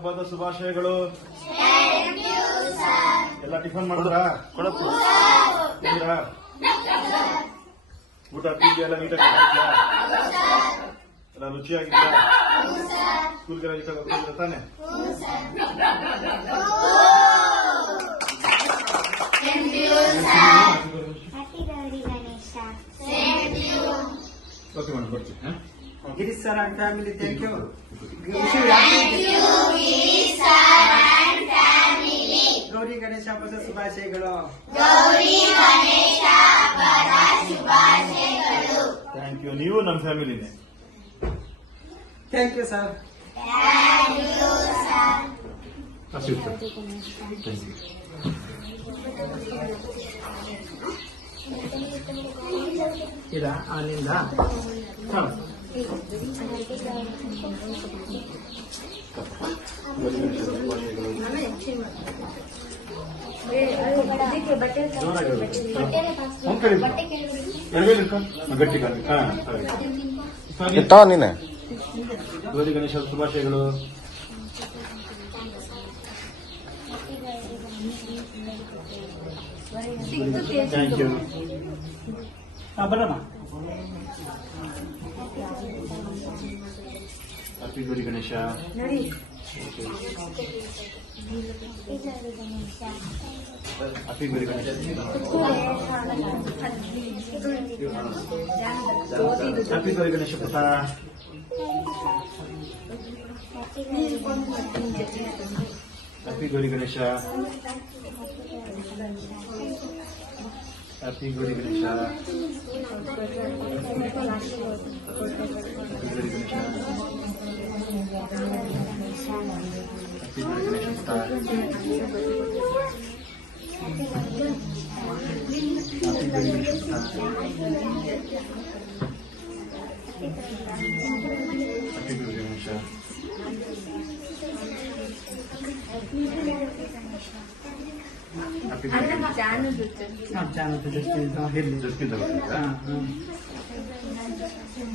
ಹಬ್ಬದ ಶುಭಾಶಯಗಳು. ಎಲ್ಲ ಟಿಫನ್ ಮಾಡಿದ್ರಾ? ತಿಂದ್ರಾ? ಊಟ ತಿಂಡಿ ಎಲ್ಲ ನೀಟಾಗಿ ಎಲ್ಲ ರುಚಿಯಾಗಿದ್ಯಾ? ಸ್ಕೂಲ್ಗೆ ನೀಟಾಗಿ ಹೋಗ್ತಿದ್ರ ತಾನೆ? ಓಕೆ ಮೇಡಮ್, ಬರ್ತೀನಿ. Girish sir and family, thank you. Gauri Ganesha ಹಬ್ಬದ ಶುಭಾಶಯಗಳು. Thank you. ನೀವು ನಮ್ಮ ಫ್ಯಾಮಿಲಿನೇ. Thank you sir. ಇದಾ ಅಲ್ಲಿಂದ ನೀನೆ ಗೌರಿ ಗಣೇಶ ಶುಭಾಶಯಗಳು. Thank you. ಬರಮ್ಮ. Happy Gauri Ganesha. Happy Gauri Ganesha. Happy Gauri Ganesha ಪುಟ. Happy Gauri Ganesha. Happy Gauri Ganesha. Happy Gauri Ganesha ಪುಟ. ಹ್ಯಾಪಿ ಗೌರಿ ಗಣೇಶ ಪುಟ. Happy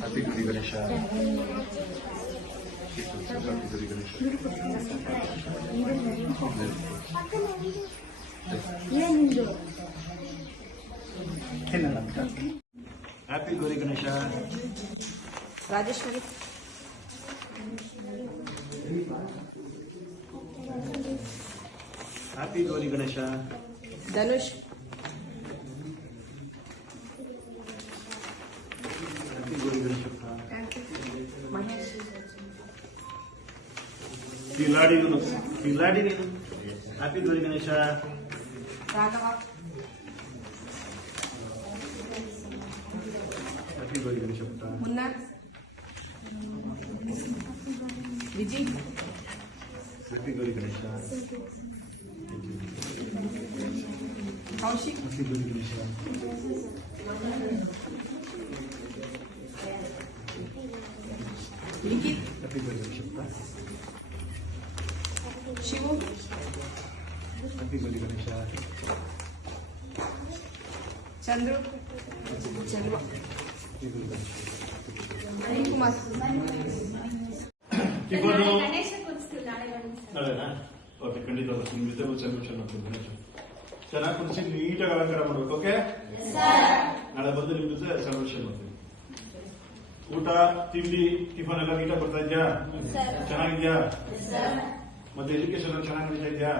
Gauri Ganesha. Happy Gauri Ganesha. Happy Gauri Ganesha. Rajeshwari. Happy Gauri Ganesha. Dhanush. Happy Gauri Ganesha. ಕಿಲಾಡಿ ನೀನು. ಹ್ಯಾಪಿ ಗೌರಿ ಗಣೇಶ. ರಾಘವ. ಹ್ಯಾಪಿ ಗೌರಿ ಗಣೇಶ ಪುಟ. Munna. Vijay. Happy Gauri Ganesha. Kaushik. Happy Gauri Ganesha. Likhit. Happy Gauri Ganesha ಪುಟ. ಶಿವು. ಹ್ಯಾಪಿ ಗೌರಿ ಗಣೇಶ. ಚಂದ್ರು. ಚಂದ್ರ. ಹ್ಯಾಪಿ ಗೌರಿ ಗಣೇಶ. ಅನಿಲ್ ಕುಮಾರ್. ನಾಳೆನಾ? ಓಕೆ, ಖಂಡಿತ ಬರ್ತೀನಿ. ನಿಮ್ಮ ಜೊತೆ ಸೆಲೆಬ್ರೇಷನ್ ಮಾಡ್ತೀನಿ ಗಣೇಶ. ಚೆನ್ನಾಗಿ ಕುಡಿಸಿ ನೀಟಾಗಿ ಅಲಂಕಾರ ಮಾಡ್ಬೇಕು. ಓಕೆ, ನಾಳೆ ಬಂದು ನಿಮ್ಮ ಜೊತೆ ಸೆಲೆಬ್ರೇಷನ್ ಮಾಡ್ತೀನಿ. ಊಟ ತಿಂಡಿ ಟಿಫನ್ ಎಲ್ಲ ನೀಟಾಗಿ ಬರ್ತಾ ಇದ್ಯಾ? ಚೆನ್ನಾಗಿದ್ಯಾ? ಮತ್ತೆ ಎಜುಕೇಶನ್ ಚೆನ್ನಾಗಿ ನಡೀತಾ ಇದ್ಯಾ?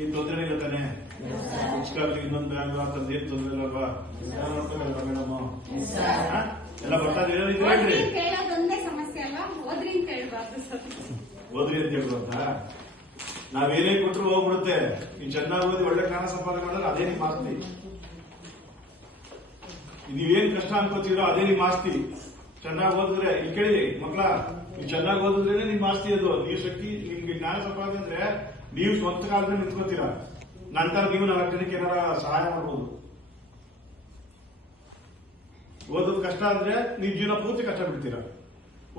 ಏನ್ ತೊಂದರೆ ಇಲ್ಲ ತಾನೆ? ಇಷ್ಟಾಗ್ಲಿ ಇನ್ನೊಂದು ಅಲ್ವಾ ತಂದು ಏನ್ ತೊಂದರೆ ಇಲ್ಲಲ್ವಾ? ನೋಡ್ಬೇಕಲ್ವಾ ಮೇಡಮ್? ಎಲ್ಲ ಬರ್ತಾ ಇದ್ರೆ ಹೇಳ್ರಿ. ಓದ್ರಿ ಅಂತ ಹೇಳ್ಬಾರ್ದ? ನಾವೇನೇ ಕೊಟ್ಟರು ಹೋಗ್ಬಿಡುತ್ತೆ. ನೀವು ಚೆನ್ನಾಗಿ ಓದಿ ಒಳ್ಳೆ ಜ್ಞಾನ ಸಂಪಾದನೆ ಮಾಡಿದ್ರೆ ಅದೇ ನಿಮ್ ಆಸ್ತಿ. ನೀವೇನ್ ಕಷ್ಟ ಅನ್ಕೋತೀರೋ ಅದೇ ನಿಮ್ ಆಸ್ತಿ. ಚೆನ್ನಾಗಿ ಓದಿದ್ರೆ ಇಲ್ಲಿ ಕೇಳಿ ಮಕ್ಕಳ, ನೀವು ಚೆನ್ನಾಗಿ ಓದಿದ್ರೇನೆ ನಿಮ್ ಆಸ್ತಿ. ಅದು ನೀವು ಶಕ್ತಿ, ನಿಮ್ಗೆ ಜ್ಞಾನ ಸಂಪಾದನೆ ಅಂದ್ರೆ ನೀವು ಸ್ವಂತ ಕಾಲದಲ್ಲಿ ನಿಂತ್ಕೋತೀರಾ. ನಂತರ ನೀವು 4 ಜನಕ್ಕೆ ಏನಾರ ಸಹಾಯ ಮಾಡ್ಬೋದು. ಓದೋದು ಕಷ್ಟ ಅಂದ್ರೆ ನೀವು ಜೀವನ ಪೂರ್ತಿ ಕಷ್ಟ ಬಿಡ್ತೀರಾ.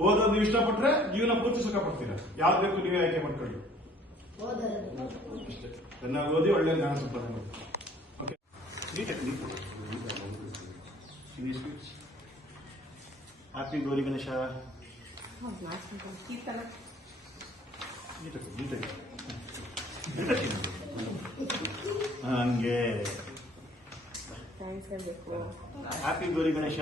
ಓದೋದು ನೀವು ಇಷ್ಟಪಟ್ರೆ ಜೀವನ ಪೂರ್ತಿ ಸುಖ ಪಡ್ತೀರಾ. ಯಾವ್ದು ಬೇಕು ನೀವೇ ಆಯ್ಕೆ ಮಾಡ್ಕೊಳ್ಳಿ. ಅಷ್ಟೇ. ಚೆನ್ನಾಗಿ ಓದಿ ಒಳ್ಳೆ ಜ್ಞಾನ ಸಂಪಾದನೆ ಮಾಡಿ. Okay, happy Gauri Ganesha. ನೀಟಾಗಿ ಹಂಗೆ ಥ್ಯಾಂಕ್ಸ್ ಹೇಳ್ಬೇಕು. ಹ್ಯಾಪಿ ಗೌರಿ ಗಣೇಶ.